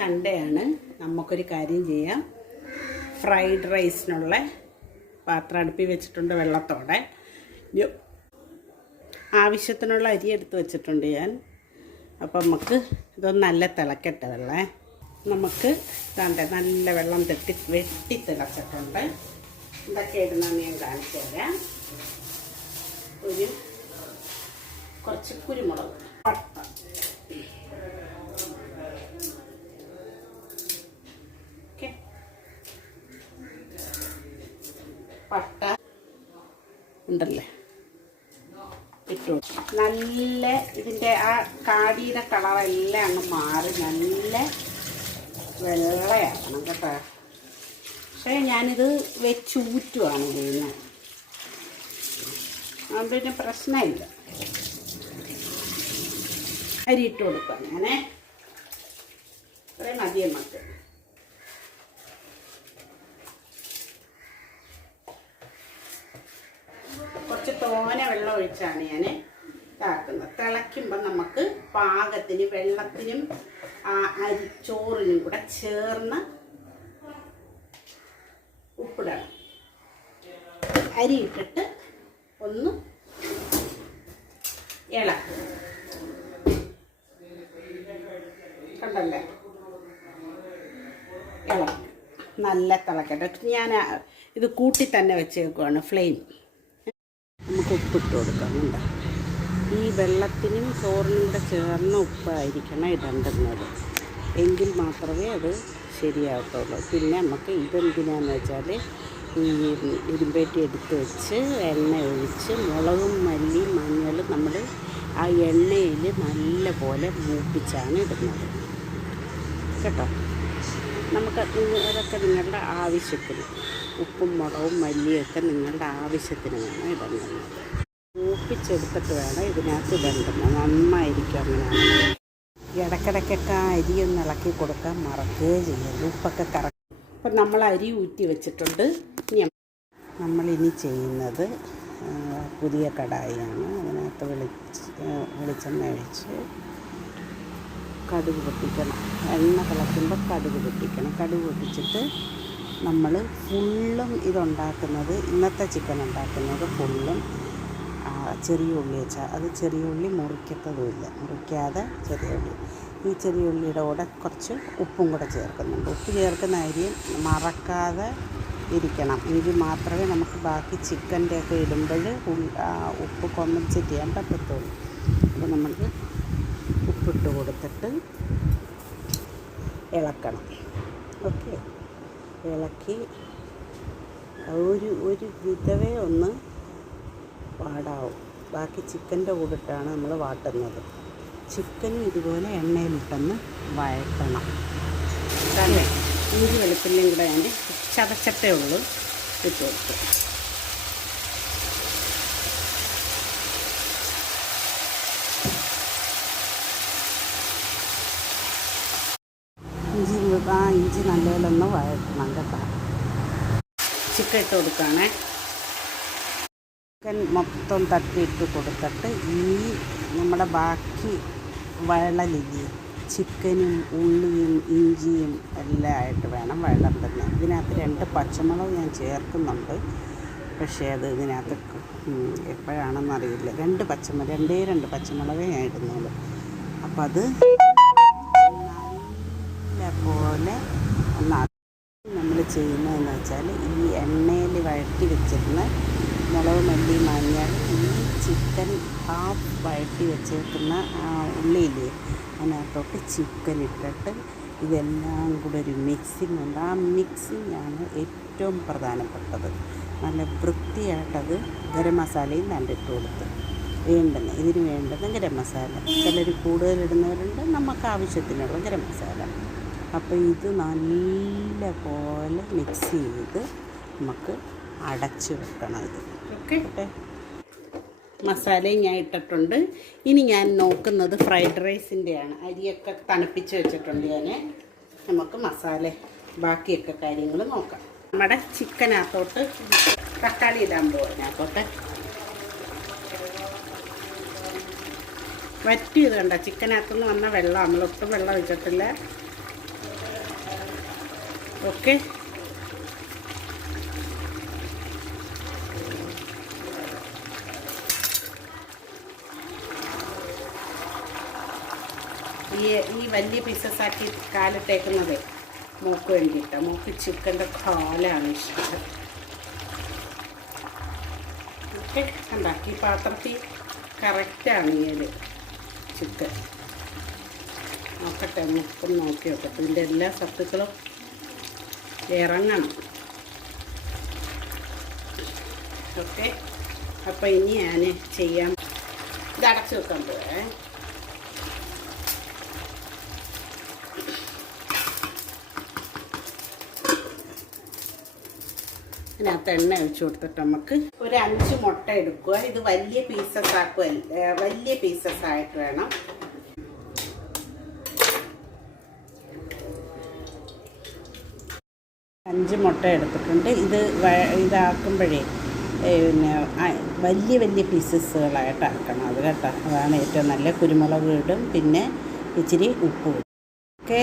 Sunday ആണ് നമുക്കൊരു കാര്യം ചെയ്യാം. ഫ്രൈഡ് റൈസിനുള്ള പാത്രം അടുപ്പി വെച്ചിട്ടുണ്ട് വെള്ളത്തോടെ. ആവശ്യത്തിനുള്ള അരി എടുത്ത് വെച്ചിട്ടുണ്ട് ഞാൻ. അപ്പം നമുക്ക് ഇതൊന്ന് നല്ല തിളക്കട്ടെ വെള്ളേ. നമുക്ക് ഇതാണ്ട് നല്ല വെള്ളം തെട്ടി വെട്ടി തിളച്ചിട്ടുണ്ട്. ഇതൊക്കെ ഇടുന്നതെന്ന് ഞാൻ കാണിച്ചു തരാം. ഒരു കുറച്ച് കുരുമുളക്. ഉണ്ടല്ലേ? ഇട്ടു. നല്ല ഇതിന്റെ ആ കാടിയുടെ കളറെല്ലാം അങ്ങ് മാറി. നല്ല വെള്ളയാക്കണം കേട്ടോ. പക്ഷേ ഞാനിത് വെച്ചൂറ്റുവാണ് ചെയ്യുന്നത്. അതുകൊണ്ട് പിന്നെ പ്രശ്നമില്ല. അരി ഇട്ട് കൊടുക്കാം. ഞാനേ. ഇത്രയും മതി നമുക്ക് കുറച്ച് തോന വെള്ളം ഒഴിച്ചാണ് ഞാൻ ഇതാക്കുന്നത്. തിളയ്ക്കുമ്പോൾ നമുക്ക് പാകത്തിന് വെള്ളത്തിനും ആ അരിച്ചോറിനും കൂടെ ചേർന്ന് ഉപ്പിടണം. അരി ഇട്ടിട്ട് ഒന്ന് ഇളക്കും. കണ്ടല്ലേ? ഇളക്കും. നല്ല തിളക്കട്ടെ. ഞാൻ ഇത് കൂട്ടി തന്നെ വെച്ചേക്കുവാണ് ഫ്ലെയിം. ഉപ്പിട്ട് കൊടുക്കാം കണ്ട ഈ വെള്ളത്തിനും ചോറിനും കൂടെ ചേർന്ന ഉപ്പായിരിക്കണം ഇടണ്ടുന്നത് എങ്കിൽ മാത്രമേ അത് ശരിയാകത്തുള്ളൂ. പിന്നെ നമുക്ക് ഇതെന്തിനാന്ന് വെച്ചാൽ ഈ ഇരുമ്പേറ്റി എടുത്ത് വെച്ച് എണ്ണ ഒഴിച്ച് മുളകും മല്ലി മഞ്ഞളും നമ്മൾ ആ എണ്ണയിൽ നല്ല പോലെ മൂപ്പിച്ചാണ് ഇടുന്നത്. കേട്ടോ? നമുക്ക് അതൊക്കെ നിങ്ങളുടെ ആവശ്യത്തിന്. ഉപ്പും മുളകും മല്ലിയൊക്കെ നിങ്ങളുടെ ആവശ്യത്തിന് വേണം ഇടുന്നത്. മൂപ്പിച്ചെടുത്തിട്ട് വേണം ഇതിനകത്ത് ഇടേണ്ടത്. നന്നായിരിക്കും അങ്ങനെയാണ് ഇടയ്ക്കിടയ്ക്കൊക്കെ ആ അരി ഒന്ന് ഇളക്കി കൊടുക്കാൻ മറക്കുകയേ ചെയ്യരുത്. ഉപ്പൊക്കെ കറക്റ്റ് അപ്പം നമ്മൾ അരി ഊറ്റി വെച്ചിട്ടുണ്ട്. നമ്മളിനി ചെയ്യുന്നത് പുതിയ കടായിയാണ്. അതിനകത്ത് വെളിച്ച് വെളിച്ചെണ്ണ ഒഴിച്ച് കടുക് പൊട്ടിക്കണം. എണ്ണ തിളയ്ക്കുമ്പോൾ കടുക് പൊട്ടിക്കണം. കടുക് പൊട്ടിച്ചിട്ട് നമ്മൾ ഫുള്ളും ഇതുണ്ടാക്കുന്നത് ഇന്നത്തെ ചിക്കൻ ഉണ്ടാക്കുന്നത് ഫുള്ളും ചെറിയ ഉള്ളി വെച്ചാൽ അത് ചെറിയ ഉള്ളി മുറിക്കത്തതുമില്ല. മുറിക്കാതെ ചെറിയ ഉള്ളി. ഈ ചെറിയ ഉള്ളിയുടെ കൂടെ കുറച്ച് ഉപ്പും കൂടെ ചേർക്കുന്നുണ്ട്. ഉപ്പ് ചേർക്കുന്ന അരി മറക്കാതെ ഇരിക്കണം. എങ്കിൽ മാത്രമേ നമുക്ക് ബാക്കി ചിക്കന്റെ ഒക്കെ ഇടുമ്പോൾ ഉപ്പ് കോമ്പൻസേറ്റ് ചെയ്യാൻ പറ്റത്തുള്ളൂ. അപ്പോൾ നമുക്ക് ഉപ്പിട്ട് കൊടുത്തിട്ട് ഇളക്കണം. ഓക്കെ? ഇളക്കി ഒരു ഒരു വിധവേ ഒന്ന് വാടാവും ബാക്കി ചിക്കന്റെ കൂടിട്ടാണ് നമ്മൾ വാട്ടുന്നത്. ചിക്കനും ഇതുപോലെ എണ്ണയിലിട്ടൊന്ന് വഴറ്റണം. തന്നെ. ഇഞ്ചി വെളുത്തുള്ളിയും കൂടെ ഞാൻ ചതച്ചട്ടേ ഉള്ളൂ. ഇട്ട് കൊടുത്തു ഇഞ്ചി നല്ലപോലെ ഒന്ന് വഴറ്റണം കേട്ടോ ചിക്കൻ ഇട്ട് കൊടുക്കുകയാണേ ചിക്കൻ മൊത്തം തട്ടിയിട്ട് കൊടുത്തിട്ട് ഈ നമ്മുടെ ബാക്കി വഴലില്ലേ ചിക്കനും ഉള്ളിയും ഇഞ്ചിയും എല്ലാം ആയിട്ട് വേണം വെള്ളം തന്നെ ഇതിനകത്ത് രണ്ട് പച്ചമുളക് ഞാൻ ചേർക്കുന്നുണ്ട്. പക്ഷേ അത് ഇതിനകത്ത് എപ്പോഴാണെന്ന് അറിയില്ല രണ്ട് പച്ചമുളക് രണ്ടേ രണ്ട് പച്ചമുളകേ ഞാൻ ഇടുന്നുള്ളൂ. അപ്പം അത് നല്ല പോലെ ഒന്ന് നമ്മൾ ചെയ്യുന്നതെന്ന് വെച്ചാൽ ഈ എണ്ണയിൽ വഴറ്റി വെച്ചിരുന്ന മുളക് മല്ലി മഞ്ഞൾ ഈ ചിക്കൻ ഹാഫ് വഴറ്റി വെച്ചിരിക്കുന്ന ഉള്ളിയില്ലേ അതിനകത്തോട്ട് ചിക്കൻ ഇട്ടിട്ട് ഇതെല്ലാം കൂടെ ഒരു മിക്സിംഗ് ഉണ്ട്. ആ മിക്സിങ്ങാണ് ഏറ്റവും പ്രധാനപ്പെട്ടത്. നല്ല വൃത്തിയായിട്ടത് ഗരം മസാലയും കണ്ടിട്ട് കൊടുത്ത്. വേണ്ടുന്ന ഇതിന് വേണ്ടുന്ന ഗരം മസാല. ചിലർ കൂടുതലിടുന്നവരുണ്ട് നമുക്ക് ആവശ്യത്തിനുള്ള ഗരം മസാല. അപ്പോൾ ഇത് നല്ല പോലെ മിക്സ് ചെയ്ത് നമുക്ക് അടച്ച് വെക്കണം ഇത്. ഓക്കെ. മസാലയും ഞാൻ ഇട്ടിട്ടുണ്ട്. ഇനി ഞാൻ നോക്കുന്നത് ഫ്രൈഡ് റൈസിന്റെയാണ് അരിയൊക്കെ തണുപ്പിച്ച് വെച്ചിട്ടുണ്ട് ഞാൻ നമുക്ക് മസാല ബാക്കിയൊക്കെ കാര്യങ്ങൾ നോക്കാം. നമ്മുടെ ചിക്കനകത്തോട്ട് തക്കാളി ഇടാൻ പോകുന്നതിനകത്തോട്ട് വറ്റി ഇത് കണ്ട? ചിക്കനകത്തുനിന്ന് വന്ന വെള്ളം. നമ്മളൊട്ടും വെള്ളം ഒഴിച്ചിട്ടില്ല. ഓക്കെ ഈ ഈ വലിയ പീസസ് ആക്കി കാലിട്ടേക്കുന്നത് മൂക്ക് വേണ്ടിയിട്ടാണ് മൂക്ക് ചിക്കന്റെ കാലാണ് ഇഷ്ടം. ഓക്കെ ഉണ്ടാക്കി പാത്രത്തിൽ കറക്റ്റാണ് ഈ ഒരു ചിക്കൻ നോക്കട്ടെ മുപ്പം നോക്കി നോക്കട്ടെ ഇതിന്റെ എല്ലാ സത്തുക്കളും ഇറങ്ങണം. ഓക്കെ. അപ്പൊ ഇനി ഞാൻ ചെയ്യാം. ഇത് അടച്ചു വെക്കാൻ പോവേ. ഇതിനകത്ത് എണ്ണ ഒഴിച്ചു കൊടുത്തിട്ട് നമുക്ക് ഒരു അഞ്ച് മുട്ട എടുക്കുക. ഇത് വലിയ പീസസ് ആക്കുക വലിയ പീസസ് ആയിട്ട് വേണം അഞ്ച് മുട്ട എടുത്തിട്ടുണ്ട്. ഇത് ഇതാക്കുമ്പോഴേ പിന്നെ വലിയ വലിയ പീസസുകളായിട്ട് ആക്കണം അത് കേട്ടോ. അതാണ് ഏറ്റവും നല്ല കുരുമുളക് ഇടും. പിന്നെ ഇച്ചിരി ഉപ്പ്. ഓക്കെ.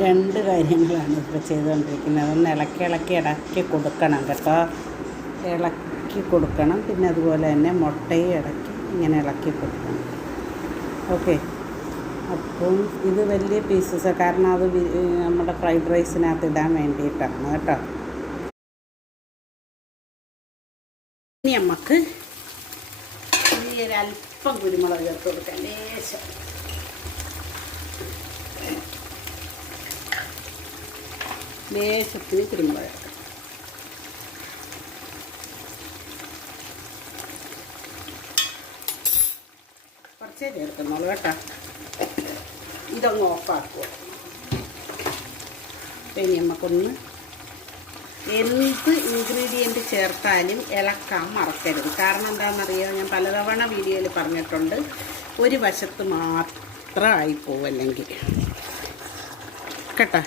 രണ്ട് കാര്യങ്ങളാണ് ഇപ്പോൾ ചെയ്തുകൊണ്ടിരിക്കുന്നത്. ഒന്ന് ഇളക്കി ഇളക്കി ഇടക്കി കൊടുക്കണം കേട്ടോ. ഇളക്കി കൊടുക്കണം. പിന്നെ അതുപോലെ തന്നെ മുട്ടയും ഇടക്കി ഇങ്ങനെ ഇളക്കി കൊടുക്കണം. ഓക്കെ. അപ്പം ഇത് വലിയ പീസസ് കാരണം അത് നമ്മുടെ ഫ്രൈഡ് റൈസിനകത്ത് ഇടാൻ വേണ്ടിയിട്ടാണ് കേട്ടോ. ഇനി നമുക്ക് ഈ കുരുമുളക് ചേർത്ത് കൊടുക്കാം. ലേശം. ലേശത്തിന് കുരുമുളക് ചേർക്കാം. കുറച്ചേ ചേർക്കുന്നുള്ളൂ കേട്ടോ. ഇതൊന്ന് ഓഫാക്കുക ഇനി നമുക്കൊന്ന് എന്ത് ഇൻഗ്രീഡിയന്റ് ചേർത്താലും ഇളക്കാൻ മറക്കരുത്. കാരണം എന്താണെന്നറിയാമോ ഞാൻ പലതവണ വീഡിയോയിൽ പറഞ്ഞിട്ടുണ്ട്. ഒരു വശത്ത് മാത്രം ആയിപ്പോവും അല്ലെങ്കിൽ. കേട്ടോ?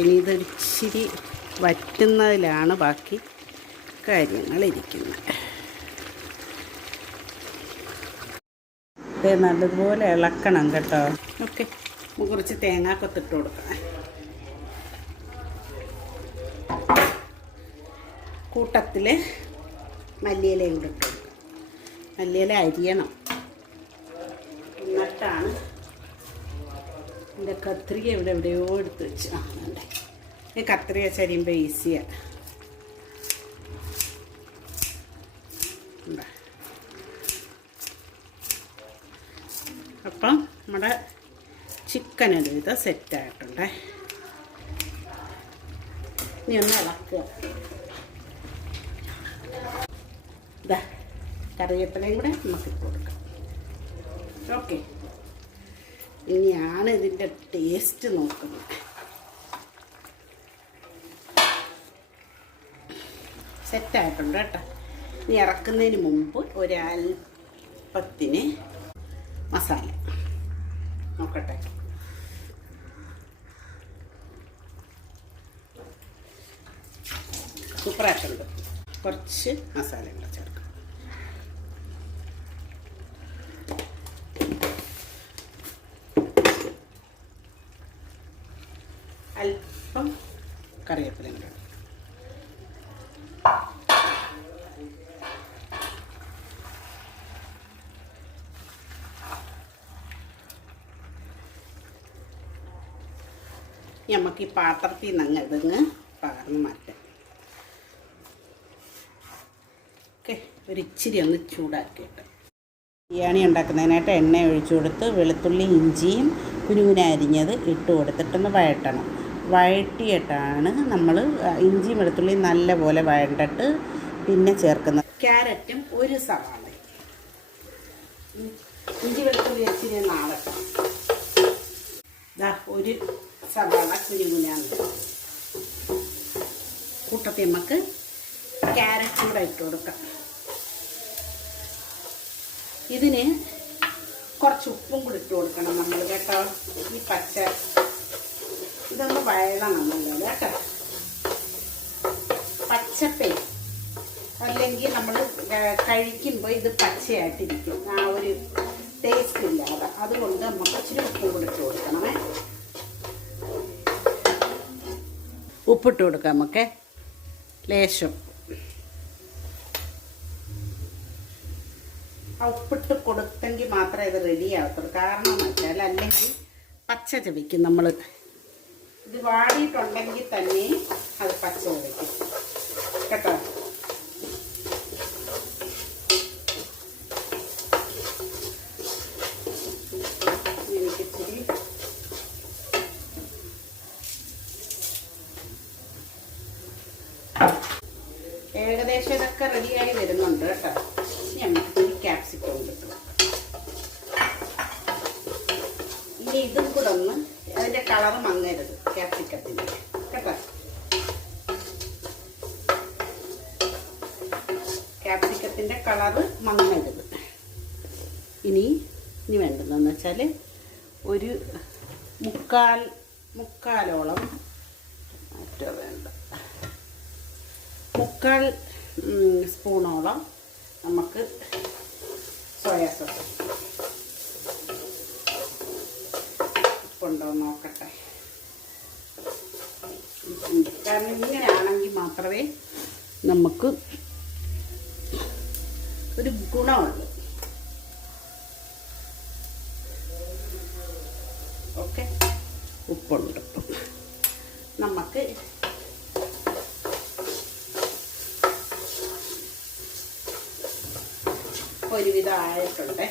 ഇനി ഇതൊരിച്ചിരി വറ്റുന്നതിലാണ് ബാക്കി കാര്യങ്ങൾ ഇത് നല്ലതുപോലെ ഇളക്കണം കേട്ടോ. ഓക്കെ കുറച്ച് തേങ്ങാക്കൊത്തിട്ട് കൊടുക്കാം. കൂട്ടത്തിൽ മല്ലിയിലയും കൂടെ ഇട്ട് കൊടുക്കാം. മല്ലിയില അരിയണം. എന്നിട്ടാണ് എന്റെ കത്രിക ഇവിടെ എവിടെയോ എടുത്ത് വെച്ച്. ഈ കത്രിക ചരിയുമ്പോൾ ഈസിയാണ് ഉണ്ടാ അപ്പം നമ്മുടെ ചിക്കൻ ഇത് സെറ്റ് സെറ്റായിട്ടുണ്ട്. ഇനി ഒന്ന് ഇളക്കുക. ഇതാ കറിവേപ്പിലയും കൂടെ നമുക്ക് കൊടുക്കാം. ഓക്കെ. ഇനിയാണ് ഇതിന്റെ ടേസ്റ്റ് നോക്കുന്നത്. സെറ്റായിട്ടുണ്ട് കേട്ടോ. ഇനി ഇറക്കുന്നതിന് മുമ്പ് ഒരൽപ്പത്തിന് മസാല. നോക്കട്ടെ. സൂപ്പറായിട്ടുണ്ട്. കുറച്ച് മസാല കൂടെ ചേർക്കാം. അല്പം കറിവേപ്പില കൂടെ നമുക്ക് ഈ പാത്രത്തിൽ നിന്ന് അങ്ങ് ഇതങ്ങ് പകർന്ന് മാറ്റാം. ഓക്കെ ഒരു ഇച്ചിരി ഒന്ന് ചൂടാക്കിയിട്ട്. ബിരിയാണി ഉണ്ടാക്കുന്നതിനായിട്ട് എണ്ണ ഒഴിച്ചു കൊടുത്ത് വെളുത്തുള്ളി ഇഞ്ചിയും കുനുകുന അരിഞ്ഞത് ഇട്ട് കൊടുത്തിട്ടൊന്ന് വഴട്ടണം വഴട്ടിയിട്ടാണ് നമ്മൾ ഇഞ്ചിയും വെളുത്തുള്ളിയും നല്ലപോലെ വഴണ്ടിട്ട് പിന്നെ ചേർക്കുന്നത്. ക്യാരറ്റും ഒരു സവാള. ഇഞ്ചി വെളുത്തുള്ളി ഇച്ചിരി നാളെ. ദാ ഒരു സവാള കുരുകുനാന്ന് കൂട്ടത്തിൽ നമുക്ക് ക്യാരറ്റ് കൂടെ ഇട്ട് കൊടുക്കാം. ഇതിന് കുറച്ച് ഉപ്പും കൂടി ഇട്ട് കൊടുക്കണം നമ്മൾ കേട്ടോ. ഈ പച്ച ഇതൊന്ന് വഴണം നമ്മൾ കേട്ടോ. പച്ചപ്പേ. അല്ലെങ്കിൽ നമ്മൾ കഴിക്കുമ്പോൾ ഇത് പച്ചയായിട്ടിരിക്കും. ആ ഒരു ടേസ്റ്റ് ഇല്ലാതെ അതുകൊണ്ട് നമുക്ക് ഇച്ചിരി ഉപ്പും കൂടി ഇട്ട് കൊടുക്കണമേ. ഉപ്പിട്ട് കൊടുക്കാം നമുക്ക്. ലേശം. ഉപ്പിട്ട് കൊടുത്തെങ്കിൽ മാത്രമേ ഇത് റെഡി കാരണം എന്ന് വെച്ചാൽ അല്ലെങ്കിൽ പച്ച ചവിക്കും നമ്മൾ ഇത് വാടിയിട്ടുണ്ടെങ്കിൽ തന്നെ അത് പച്ച ചവിക്കും. കേട്ടോ? ഏകദേശം ഇതൊക്കെ റെഡിയായി വരുന്നുണ്ട് കേട്ടോ. നമുക്ക് കിട്ടും ഇനി ഇതും കൂടെ ഒന്ന് അതിന്റെ കളർ മങ്ങരുത് ക്യാപ്സിക്കത്തിന്റെ കേട്ടോ? ക്യാപ്സിക്കത്തിന്റെ കളറ് മങ്ങരുത്. ഇനി ഇനി വേണ്ടതെന്ന് വെച്ചാൽ ഒരു മുക്കാൽ മുക്കാലോളം മറ്റോ വേണ്ട. മുക്കാൽ സ്പൂണോളം നമുക്ക് സോയാ ഉണ്ടോ നോക്കട്ടെ. കാരണം ഇങ്ങനെയാണെങ്കിൽ മാത്രമേ നമുക്ക് ഒരു ഗുണമുള്ളൂ. ഓക്കെ? ഉപ്പുണ്ട്. ഇപ്പം നമുക്ക് ഒരുവിധം ആയിട്ടുണ്ട്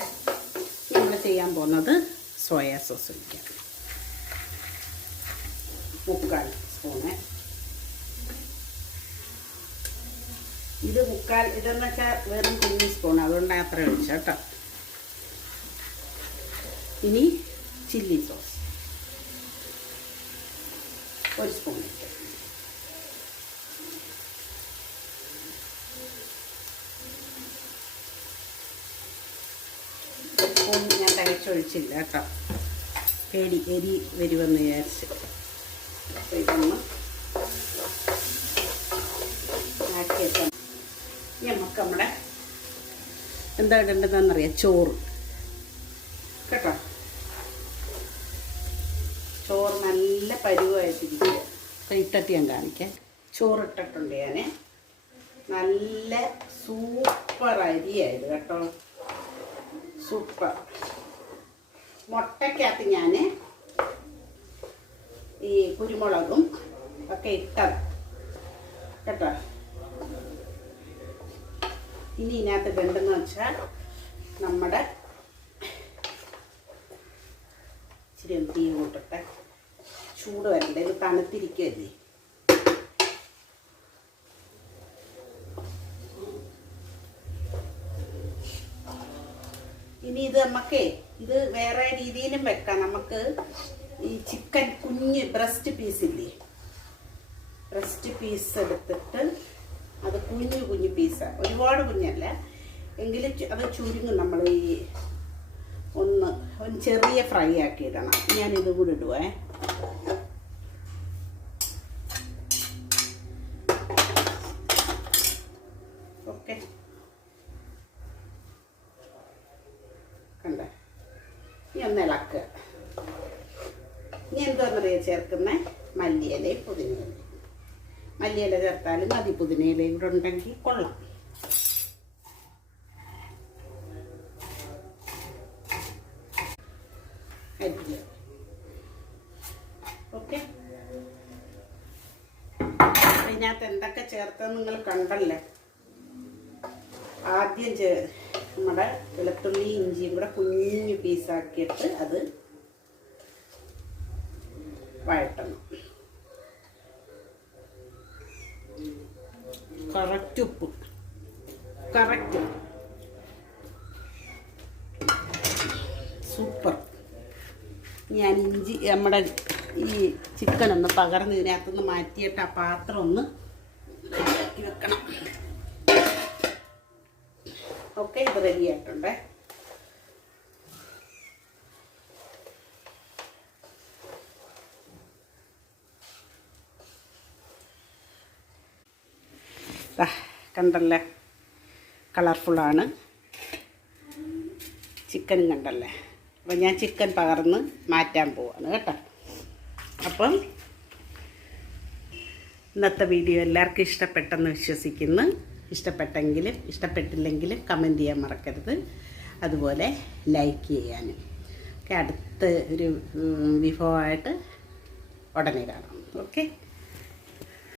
നമ്മൾ ചെയ്യാൻ പോകുന്നത് സോയാ സോസ് ഒഴിക്കാം. മുക്കാൽ സ്പൂണ്. ഇത് മുക്കാൽ ഇതെന്ന് വെച്ചാൽ വെറും കുഞ്ഞു സ്പൂൺ അതുകൊണ്ട് അത്ര ഒഴിച്ച കേട്ടോ. ഇനി ചില്ലി സോസ്. ഒരു സ്പൂൺ വയ്ക്കാം സ്പൂൺ തികച്ചൊഴിച്ചില്ല കേട്ടോ പേടി എരി വരുമെന്ന് വിചാരിച്ച്. അപ്പോൾ ഇതൊന്ന് ആക്കിയിട്ട് നമുക്ക് നമ്മുടെ എന്താ ഇടേണ്ടതെന്നറിയാം? ചോറ്. കേട്ടോ? ചോറ് നല്ല പരുവായിട്ടിരിക്കുക. അപ്പോൾ ഇട്ടിട്ട് ഞാൻ കാണിക്കാം. ചോറ് ഇട്ടിട്ടുണ്ട് ഞാൻ നല്ല സൂപ്പർ അരിയായത് കേട്ടോ. സൂപ്പർ. മുട്ടയ്ക്കകത്ത് ഞാൻ ഈ കുരുമുളകും ഒക്കെ ഇട്ടത്. കേട്ടോ? ഇനി ഇതിനകത്ത് വേണ്ടെന്ന് വെച്ചാൽ നമ്മുടെ ഇച്ചിരി തീ കൂട്ടട്ടെ. ചൂട് വരണ്ടേ ഇത് തണുത്തിരിക്കുകയല്ലേ? ഇനി ഇത് നമുക്കേ ഇത് വേറെ രീതിയിലും വെക്കാം. നമുക്ക് ഈ ചിക്കൻ കുഞ്ഞ് ബ്രസ്റ്റ് പീസ് ഇല്ലേ? ബ്രസ്റ്റ് പീസ് എടുത്തിട്ട് അത് കുഞ്ഞു കുഞ്ഞു പീസ് ഒരുപാട് കുഞ്ഞല്ല. എങ്കിലും അത് ചുരുങ്ങും നമ്മൾ ഈ ഒന്ന് ഒന്ന് ചെറിയ ഫ്രൈ ആക്കി ഇടണം. ഞാൻ കൂടി ഇടുവേ ഓക്കെ കണ്ട ഇനി ഒന്ന് ഇളക്കുക ഇനി എന്തോന്നറിയാ ചേർക്കുന്ന മല്ലിയിലയും പുതിനയിലയും. മല്ലിയില ചേർത്താലും മതി പുതിനയിലയും ഇവിടെ ഉണ്ടെങ്കിൽ കൊള്ളാം. ഓക്കെ? അതിനകത്ത് എന്തൊക്കെ ചേർത്തെന്ന് നിങ്ങൾ കണ്ടല്ലേ? ആദ്യം ചേ നമ്മുടെ വെളുത്തുള്ളി ഇഞ്ചിയും കൂടെ കുഞ്ഞു പീസാക്കിയിട്ട് അത് വഴട്ടണം കറക്റ്റ് ഉപ്പ് കറക്റ്റ് സൂപ്പർ ഞാൻ ഇഞ്ചി നമ്മുടെ ഈ ചിക്കൻ ഒന്ന് പകർന്ന് ഇതിനകത്തുനിന്ന് മാറ്റിയിട്ട് ആ പാത്രം ഒന്ന് റെഡിയാക്കി വെക്കണം. ഓക്കെ ഇത് റെഡി ആയിട്ടുണ്ടേ. കണ്ടല്ലേ? കളർഫുള്ളാണ്. ചിക്കനും കണ്ടല്ലേ? അപ്പം ഞാൻ ചിക്കൻ പകർന്ന് മാറ്റാൻ പോവാണ് കേട്ടോ. അപ്പം ഇന്നത്തെ വീഡിയോ എല്ലാവർക്കും ഇഷ്ടപ്പെട്ടെന്ന് വിശ്വസിക്കുന്നു. ഇഷ്ടപ്പെട്ടെങ്കിലും ഇഷ്ടപ്പെട്ടില്ലെങ്കിലും കമന്റ് ചെയ്യാൻ മറക്കരുത്. അതുപോലെ ലൈക്ക് ചെയ്യാനും. ഒക്കെ അടുത്ത ഒരു വിഭവമായിട്ട് ഉടനെ കാണാം. ഓക്കെ